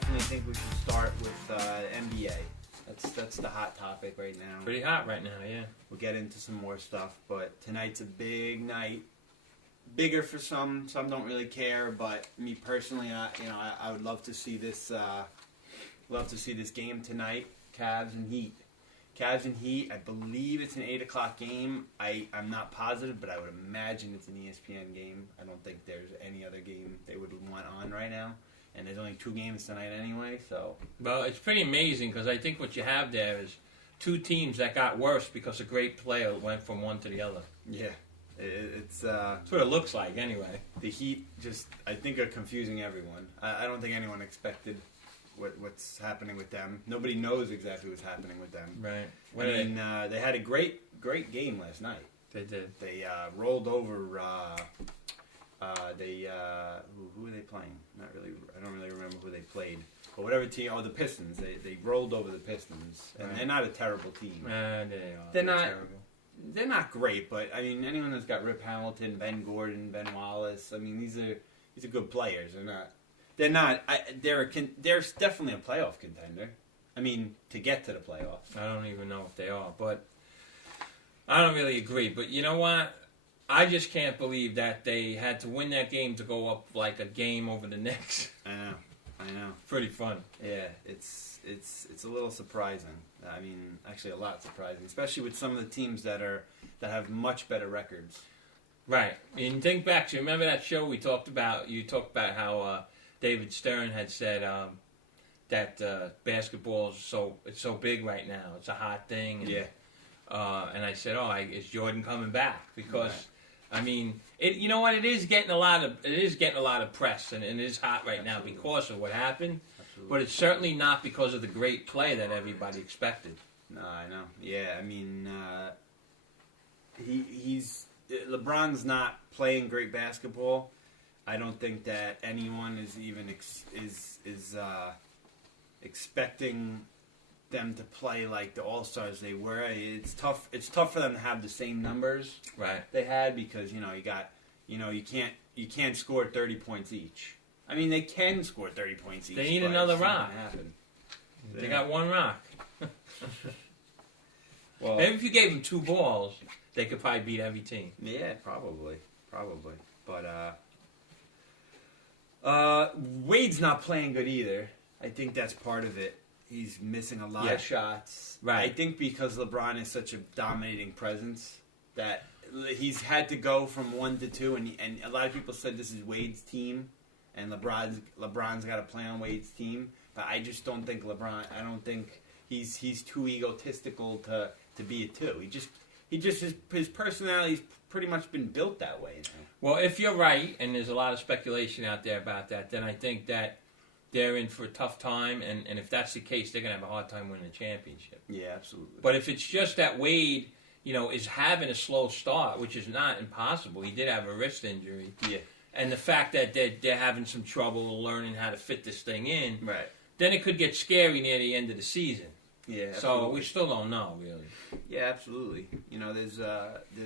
definitely think we should start with NBA. That's the hot topic right now. Pretty hot right now, yeah. We'll get into some more stuff, but tonight's a big night. Bigger for some don't really care, but me personally, I would love to see this. Love to see this game tonight. Cavs and Heat. I believe it's an 8 o'clock game. I'm not positive, but I would imagine it's an ESPN game. I don't think there's any other game they would want on right now. And there's only 2 games tonight anyway, so... Well, it's pretty amazing, because I think what you have there is 2 teams that got worse because a great player went from one to the other. Yeah. It's that's what it looks like, anyway. The Heat just, I think, are confusing everyone. I don't think anyone expected what's happening with them. Nobody knows exactly what's happening with them. Right. They had a great game last night. They did. They rolled over... who were they playing? Not really. I don't really remember who they played. But whatever team. Oh, the Pistons. They rolled over the Pistons, and They're not a terrible team. They are. They're not terrible. They're not great, but I mean, anyone that's got Rip Hamilton, Ben Gordon, Ben Wallace. I mean, these are good players. They're not. They're definitely a playoff contender. I mean, to get to the playoffs. I don't even know if they are, but I don't really agree. But you know what? I just can't believe that they had to win that game to go up like a game over the Knicks. I know. Pretty fun. Yeah, it's a little surprising. I mean, actually a lot surprising, especially with some of the teams that have much better records. Right. And think back to, remember that show we talked about? You talked about how David Stern had said that basketball is so big right now. It's a hot thing. And, yeah. And I said, is Jordan coming back? Because. Right. I mean, you know what? It is getting a lot of press, and it is hot right now because of what happened. Absolutely. But it's certainly not because of the great play that everybody expected. No, I know. Yeah, I mean, LeBron's not playing great basketball. I don't think that anyone is even expecting them to play like the All-Stars they were. It's tough for them to have the same numbers they had, because you can't score 30 points each. I mean, they can score 30 points each. They need another rock. They got one rock. Well, maybe if you gave them 2 balls, they could probably beat every team. Yeah, probably. But Wade's not playing good either. I think that's part of it. He's missing a lot of shots. Right. I think because LeBron is such a dominating presence that he's had to go from 1 to 2, and a lot of people said this is Wade's team, and LeBron's got to play on Wade's team. But I just don't think LeBron. I don't think he's too egotistical to be a 2. His personality's pretty much been built that way now. Well, if you're right, and there's a lot of speculation out there about that, then I think that they're in for a tough time, and if that's the case, they're going to have a hard time winning the championship. Yeah, absolutely. But if it's just that Wade, is having a slow start, which is not impossible. He did have a wrist injury. Yeah. And the fact that they're having some trouble learning how to fit this thing in, right, then it could get scary near the end of the season. Yeah, absolutely. So we still don't know, really. Yeah, absolutely. There's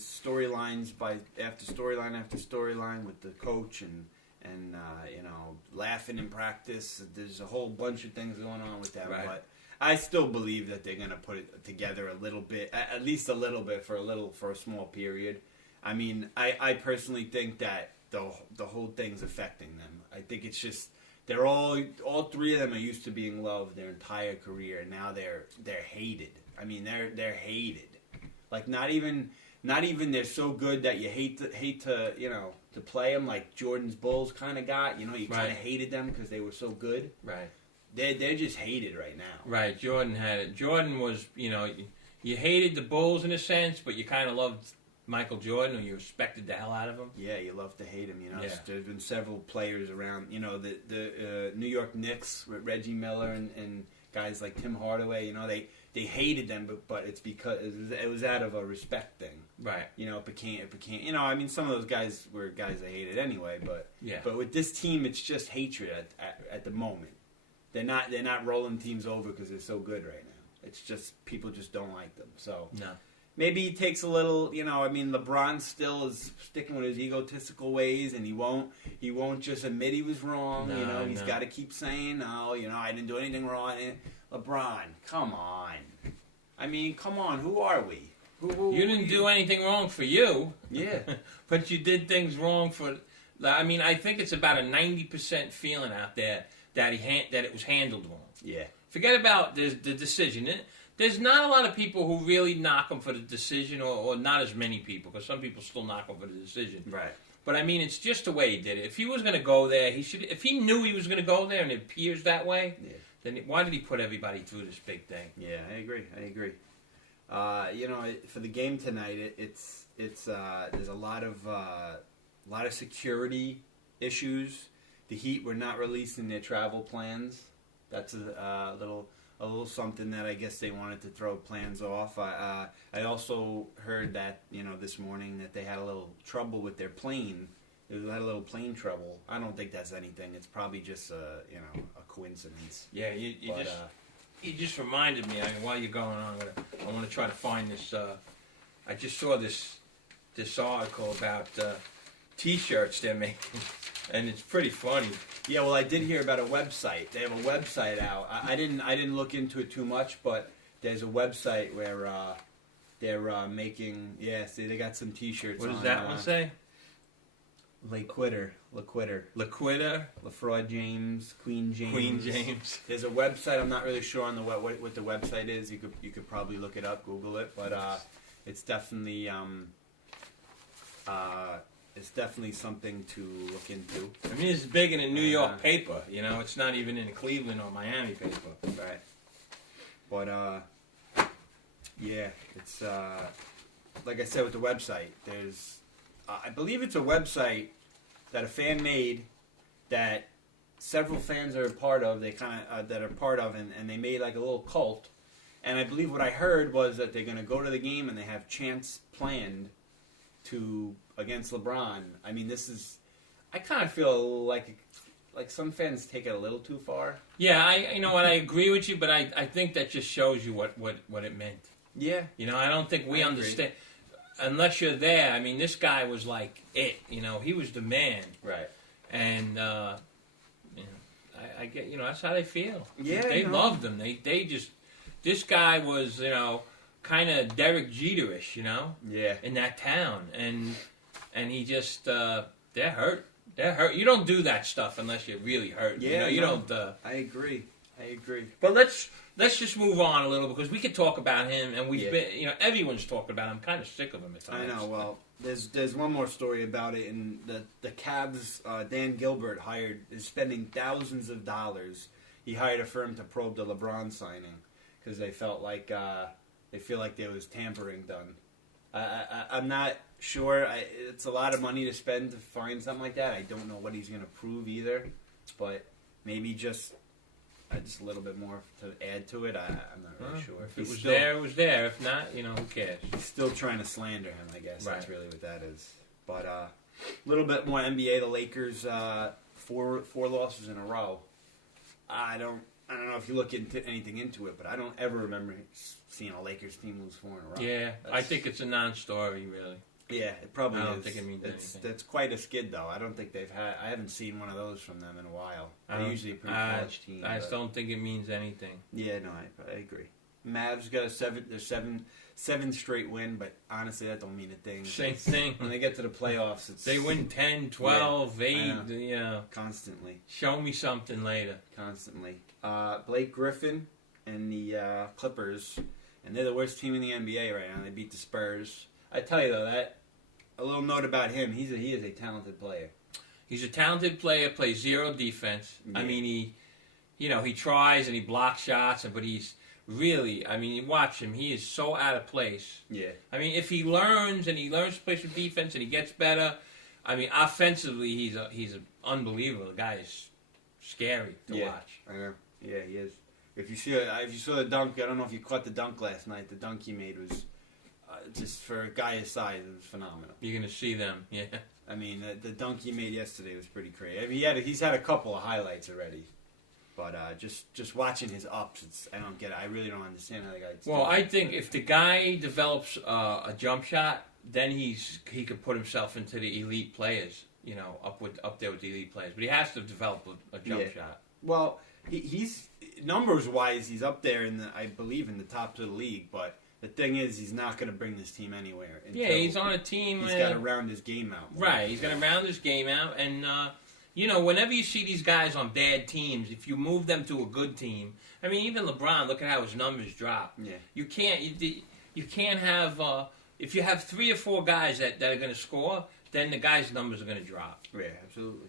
storylines after storyline with the coach and laughing in practice. There's a whole bunch of things going on with that. Right. But I still believe that they're going to put it together a little bit, at least a little bit for a small period. I mean, I personally think that the whole thing's affecting them. I think it's just they're all 3 of them are used to being loved their entire career, and now they're hated. I mean, they're hated. Like not even they're so good that you hate to play them, like Jordan's Bulls kind of got. You kind of hated them because they were so good. Right. They're just hated right now. Right. Jordan had it. Jordan was, you hated the Bulls in a sense, but you kind of loved Michael Jordan, or you respected the hell out of him. Yeah, you love to hate him. Yeah. There's been several players around. The New York Knicks with Reggie Miller and guys like Tim Hardaway. They hated them, but it's because it was out of a respect thing. Right. It became. I mean, some of those guys were guys I hated anyway. But yeah. But with this team, it's just hatred at the moment. They're not rolling teams over because they're so good right now. It's just people just don't like them. So no. maybe he takes a little, I mean, LeBron still is sticking with his egotistical ways, and he won't just admit he was wrong. No, He's got to keep saying, no, I didn't do anything wrong. LeBron, come on. I mean, come on, who are we? You didn't do anything wrong for you. Yeah. But you did things wrong for... I mean, I think it's about a 90% feeling out there that that it was handled wrong. Yeah. Forget about the decision. There's not a lot of people who really knock him for the decision, or not as many people, because some people still knock him for the decision. Right. But I mean, it's just the way he did it. If he was going to go there, he should. If he knew he was going to go there and it appears that way, then why did he put everybody through this big thing? Yeah, I agree. For the game tonight, it's there's a lot of security issues. The Heat were not releasing their travel plans. That's a little something that I guess they wanted to throw plans off. I also heard that this morning that they had a little trouble with their plane. They had a little plane trouble. I don't think that's anything. It's probably just a coincidence. Yeah, you just reminded me. I mean, while you're going on, I want to try to find this. I just saw this article about T-shirts they're making, and it's pretty funny. Yeah, well, I did hear about a website. They have a website out. I didn't look into it too much, but there's a website where they're making. Yeah, see, they got some T-shirts. What does that one say? Laquitter. LaFraud James, Queen James. There's a website. I'm not really sure on what the website is. You could probably look it up, Google it, but it's definitely something to look into. I mean, it's big in a New York paper. It's not even in a Cleveland or Miami paper. Right. But yeah, it's like I said with the website. There's, I believe it's a website that a fan made that several fans are a part of. They that are part of, and they made like a little cult. And I believe what I heard was that they're going to go to the game and they have chants planned against LeBron. I mean, I kind of feel like some fans take it a little too far. Yeah, I agree with you, but I think that just shows you what it meant. Yeah. I don't think we understand. Unless you're there, I mean, this guy was like it. He was the man. Right. And, I get, that's how they feel. Yeah. They loved him. They just, this guy was, kind of Derek Jeterish, Yeah. in that town. And he just, they're hurt. They're hurt. You don't do that stuff unless you're really hurt. Yeah. You don't. I agree. But let's just move on a little, because we could talk about him, and we've been, everyone's talking about him. I'm kind of sick of him at times. I know. Well, there's one more story about it, and the Cavs, Dan Gilbert is spending thousands of dollars. He hired a firm to probe the LeBron signing because they feel like there was tampering done. I'm not sure. It's a lot of money to spend to find something like that. I don't know what he's going to prove either, but maybe just a little bit more to add to it. I'm not really sure. If it was there, it was there. If not, who cares? He's still trying to slander him, I guess. Right. That's really what that is. But a little bit more NBA. The Lakers, four losses in a row. I don't know if you look into anything into it, but I don't ever remember seeing a Lakers team lose 4 in a row. Yeah, I think it's a non-story, really. Yeah, it probably is. I don't think it means anything. That's quite a skid, though. I don't think I haven't seen one of those from them in a while. They're usually a pretty college team. I just don't think it means anything. Yeah, no, I agree. Mavs got their seventh straight win, but honestly, that don't mean a thing. Same thing. When they get to the playoffs, they win 10, 12, 8, constantly. Show me something later. Constantly. Blake Griffin and the Clippers, and they're the worst team in the NBA right now. They beat the Spurs. I tell you though, a little note about him. He is a talented player. He's a talented player. Plays zero defense. Yeah. I mean, he tries and he blocks shots, but he's really. I mean, you watch him. He is so out of place. Yeah. I mean, if he learns to play some defense and he gets better, I mean, offensively, he's an unbelievable. The guy is scary to watch. I know. Yeah, he is. If you saw the dunk, I don't know if you caught the dunk last night. The dunk he made was. Just for a guy his size, it was phenomenal. You're going to see them, yeah. I mean, the dunk he made yesterday was pretty crazy. I mean, he's had a couple of highlights already. But just watching his ups, I don't get it. I really don't understand how the guy. Well, I think if the guy develops a jump shot, then he could put himself into the elite players. Up there with the elite players. But he has to develop a jump shot. Well, he's numbers wise, he's up there I believe in the top of the league. But the thing is, he's not going to bring this team anywhere. Yeah, he's on a team. He's got to round his game out. Right, he's got to round his game out, and whenever you see these guys on bad teams, if you move them to a good team, I mean, even LeBron, look at how his numbers drop. Yeah, you can't have if you have 3 or 4 guys that are going to score, then the guys' numbers are going to drop. Yeah, absolutely.